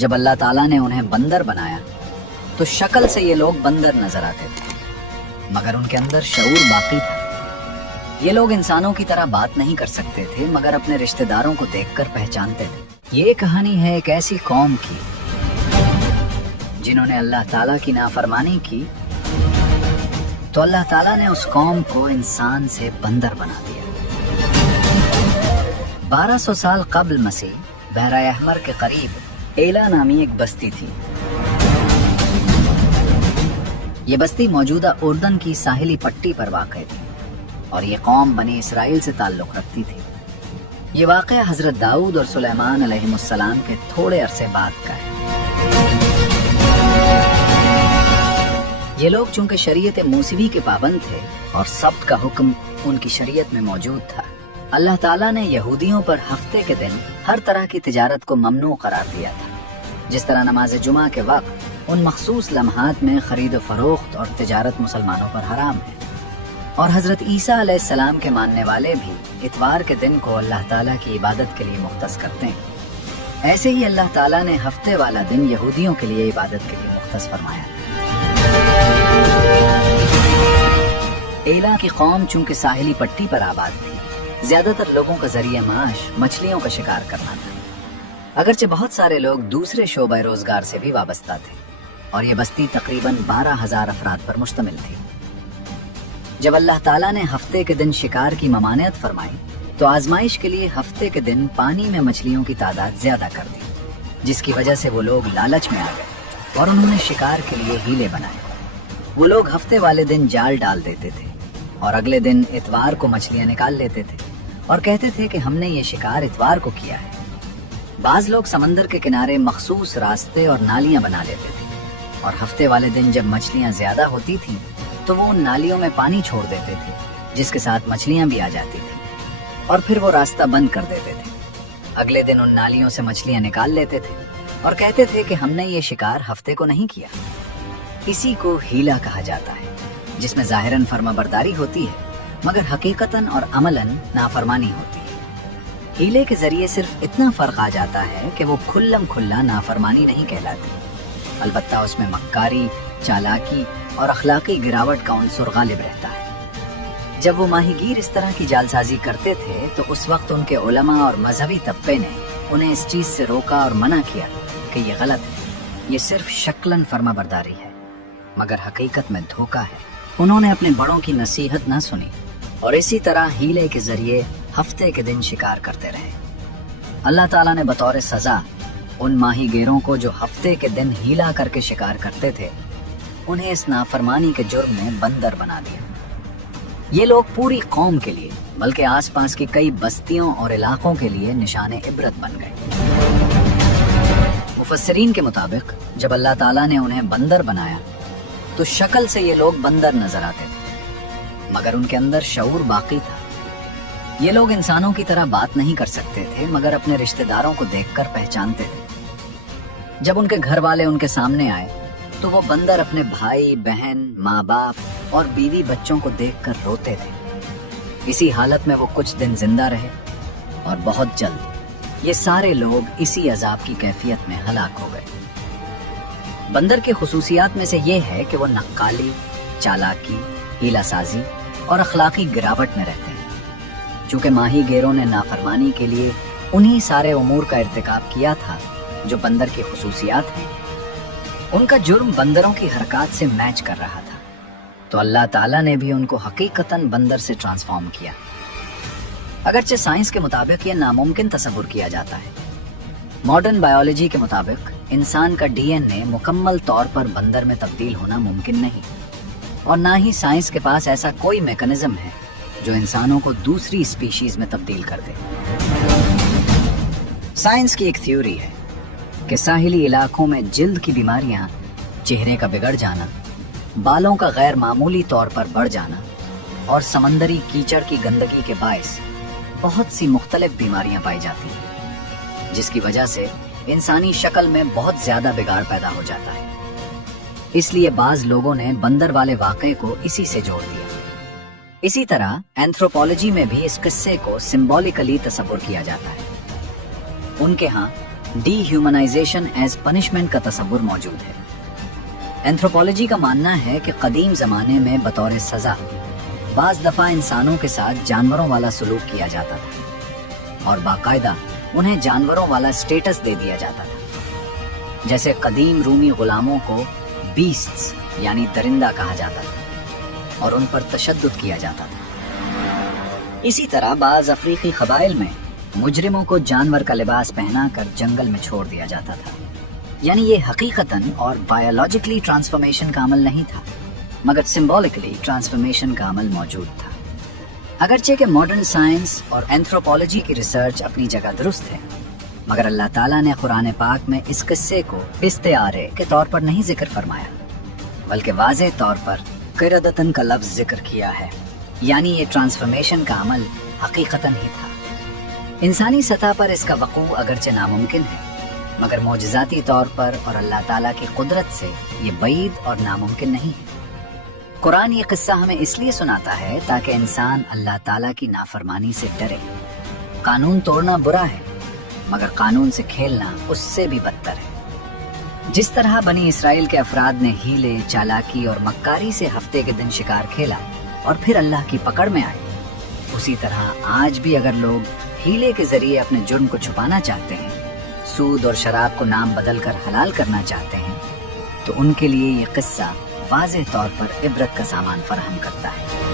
जब अल्लाह ताला ने उन्हें बंदर बनाया तो शक्ल से ये लोग बंदर नजर आते थे, मगर उनके अंदर शऊर बाकी था। ये लोग इंसानों की तरह बात नहीं कर सकते थे, मगर अपने रिश्तेदारों को देखकर पहचानते थे। ये कहानी है एक ऐसी कौम की जिन्होंने अल्लाह ताला की नाफरमानी की, तो अल्लाह ताला ने उस कौम को इंसान से बंदर बना दिया। 1200 साल कब्ल मसीह बहरा अहमर के करीब एला नामी एक बस्ती थी। ये बस्ती मौजूदा उर्दन की साहिली पट्टी पर वाक़ई थी और ये कौम बनी इसराइल से ताल्लुक़ रखती थी। ये वाक़या हज़रत दाऊद और सुलेमान अलैहिमुस्सलाम के थोड़े अरसे बाद का है। ये लोग चूंकि शरीयत मूसवी के पाबंद थे और सब्त का हुक्म उनकी शरीयत में मौजूद था, अल्लाह ताला ने यहूदियों पर हफ्ते के दिन हर तरह की तिजारत को ममनू करार दिया था। जिस तरह नमाज जुमा के वक्त उन मखसूस लम्हात में खरीद फरोख्त और तिजारत मुसलमानों पर हराम है, और हज़रत ईसा अलैहिस्सलाम के मानने वाले भी इतवार के दिन को अल्लाह ताला की इबादत के लिए मुख्तस करते हैं। ऐसे ही अल्लाह ताला ने हफ्ते वाला दिन यहूदियों के लिए इबादत के लिए मुख्तस फरमाया था। एला की कौम चूंकि साहिली पट्टी पर आबाद थी, ज्यादातर लोगों का जरिया माश मछलियों का शिकार करना था। अगरचे बहुत सारे लोग दूसरे शोबे रोजगार से भी वाबस्ता थे और ये बस्ती तकरीबन 12,000 अफराद पर मुश्तमिल थी। जब अल्लाह ताला ने हफ्ते के दिन शिकार की ममानियत फरमाई तो आजमाइश के लिए हफ्ते के दिन पानी में मछलियों की तादाद ज्यादा कर दी, जिसकी वजह से वो लोग लालच में आ गए और उन्होंने शिकार के लिए हीले बनाए। वो लोग हफ्ते वाले दिन जाल डाल देते थे और अगले दिन इतवार को मछलियां निकाल लेते थे और कहते थे कि हमने ये शिकार इतवार को किया है। बाज लोग समंदर के किनारे मखसूस रास्ते और नालियां बना लेते थे और हफ्ते वाले दिन जब मछलियां ज्यादा होती थीं तो वो उन नालियों में पानी छोड़ देते थे, जिसके साथ मछलियां भी आ जाती थी, और फिर वो रास्ता बंद कर देते थे। अगले दिन उन नालियों से मछलियां निकाल लेते थे और कहते थे कि हमने ये शिकार हफ्ते को नहीं किया। इसी को हीला कहा जाता है, जिसमें जाहिरन फर्माबरदारी होती है मगर हकीकतन और अमलन नाफरमानी होती है। हीले के जरिए सिर्फ इतना फर्क आ जाता है कि वो खुल्लम खुल्ला नाफरमानी नहीं कहलाती, अलबत्ता उसमें मक्कारी, चालाकी और अखलाकी गिरावट का उनसुर गालिब रहता है। जब वो माहीगीर इस तरह की जालसाजी करते थे तो उस वक्त उनके उलमा और मजहबी तबके ने उन्हें इस चीज से रोका और मना किया कि ये गलत है, ये सिर्फ शक्लन फर्माबरदारी है मगर हकीकत में धोखा है। उन्होंने अपने बड़ों की नसीहत न सुनी और इसी तरह हीले के जरिए हफ्ते के दिन शिकार करते रहे। अल्लाह ताला ने बतौर सजा उन माहीगीरों को जो हफ्ते के दिन हीला करके शिकार करते थे, उन्हें इस नाफरमानी के जुर्म में बंदर बना दिया। ये लोग पूरी कौम के लिए बल्कि आसपास की कई बस्तियों और इलाकों के लिए निशाने इबरत बन गए। मुफस्सिरीन के मुताबिक जब अल्लाह ताला ने उन्हें बंदर बनाया तो शक्ल से ये लोग बंदर नजर आते थे, मगर उनके अंदर शऊर बाकी था। ये लोग इंसानों की तरह बात नहीं कर सकते थे, मगर अपने रिश्तेदारों को देखकर पहचानते थे। जब उनके घर वाले उनके सामने आए तो वो बंदर अपने भाई बहन, माँ बाप और बीवी बच्चों को देखकर रोते थे। इसी हालत में वो कुछ दिन जिंदा रहे और बहुत जल्द ये सारे लोग इसी अजाब की कैफियत में हलाक हो गए। बंदर के खुसूसियात में से ये है कि वो नक्काली, चालाकी, हीलासाजी और अखलाकी गिरावट में रहते हैं। चूंकि माहीगीरों ने नाफरमानी के लिए उन्हीं सारे उमूर का इर्तिकाब किया था जो बंदर की खुसूसियात हैं, उनका जुर्म बंदरों की हरकत से मैच कर रहा था, तो अल्लाह ताला ने भी उनको हकीकतन बंदर से ट्रांसफॉर्म किया। अगरचे साइंस के मुताबिक ये नामुमकिन तस्वुर किया जाता है। मॉडर्न बायोलॉजी के मुताबिक इंसान का डीएनए मुकम्मल तौर पर बंदर में तब्दील होना मुमकिन नहीं, और ना ही साइंस के पास ऐसा कोई मैकेनिज्म है जो इंसानों को दूसरी स्पीशीज में तब्दील कर दे। साइंस की एक थ्योरी है कि साहिली इलाकों में जिल्द की बीमारियां, चेहरे का बिगड़ जाना, बालों का गैर मामूली तौर पर बढ़ जाना और समंदरी कीचड़ की गंदगी के बायस बहुत सी मुख्तलिफ बीमारियां पाई जाती हैं, जिसकी वजह से इंसानी शक्ल में बहुत ज्यादा बिगाड़ पैदा हो जाता है। इसलिए बाज लोगों ने बंदर वाले वाक़े को इसी से जोड़ दिया। इसी तरह एंथ्रोपोलॉजी में भी इस किस्से को सिंबॉलिकली तस्वुर किया जाता है। उनके यहाँ डी ह्यूमनाइजेशन एज पनिशमेंट का तस्वुर मौजूद है। एंथ्रोपोलॉजी का मानना है कि कदीम ज़माने में बतौर सज़ा बाज़ दफ़ा इंसानों के साथ जानवरों वाला सलूक किया जाता था और बाकायदा उन्हें जानवरों वाला स्टेटस दे दिया जाता था। जैसे कदीम रूमी गुलामों को बीस्ट्स यानी दरिंदा कहा जाता था और उन पर तशद्दुद किया जाता था। इसी तरह बाज़ अफ्रीकी क़बाइल में मुजरिमों को जानवर का लिबास पहनाकर जंगल में छोड़ दिया जाता था। यानी ये हकीकतन और बायोलॉजिकली ट्रांसफॉर्मेशन का अमल नहीं था, मगर सिंबॉलिकली ट्रांसफॉर्मेशन का अमल मौजूद था। अगरचे कि मॉडर्न साइंस और एंथ्रोपोलॉजी की रिसर्च अपनी जगह दुरुस्त है, मगर अल्लाह ताला ने कुरान पाक में इस किस्से को इस्तिआरे के तौर पर नहीं जिक्र फरमाया, बल्कि वाज़ेह तौर पर क़िरदतन का लफ्ज़ जिक्र किया है। यानी ये ट्रांसफॉर्मेशन का अमल हकीकतन ही था। इंसानी सतह पर इसका वक़ू अगरचे नामुमकिन है, मगर मोजज़ाती तौर पर और अल्लाह ताला की कुदरत से ये बईद और नामुमकिन नहीं है। कुरान ये किस्सा हमें इसलिए सुनाता है ताकि इंसान अल्लाह ताला की नाफरमानी से डरे। कानून तोड़ना बुरा है, मगर कानून से खेलना उससे भी बदतर है। जिस तरह बनी इसराइल के अफराद ने हीले, चालाकी और मक्कारी से हफ्ते के दिन शिकार खेला और फिर अल्लाह की पकड़ में आए, उसी तरह आज भी अगर लोग हीले के जरिए अपने जुर्म को छुपाना चाहते हैं, सूद और शराब को नाम बदलकर हलाल करना चाहते हैं, तो उनके लिए ये किस्सा वाज़ेह तौर पर इबरत का सामान फराहम करता है।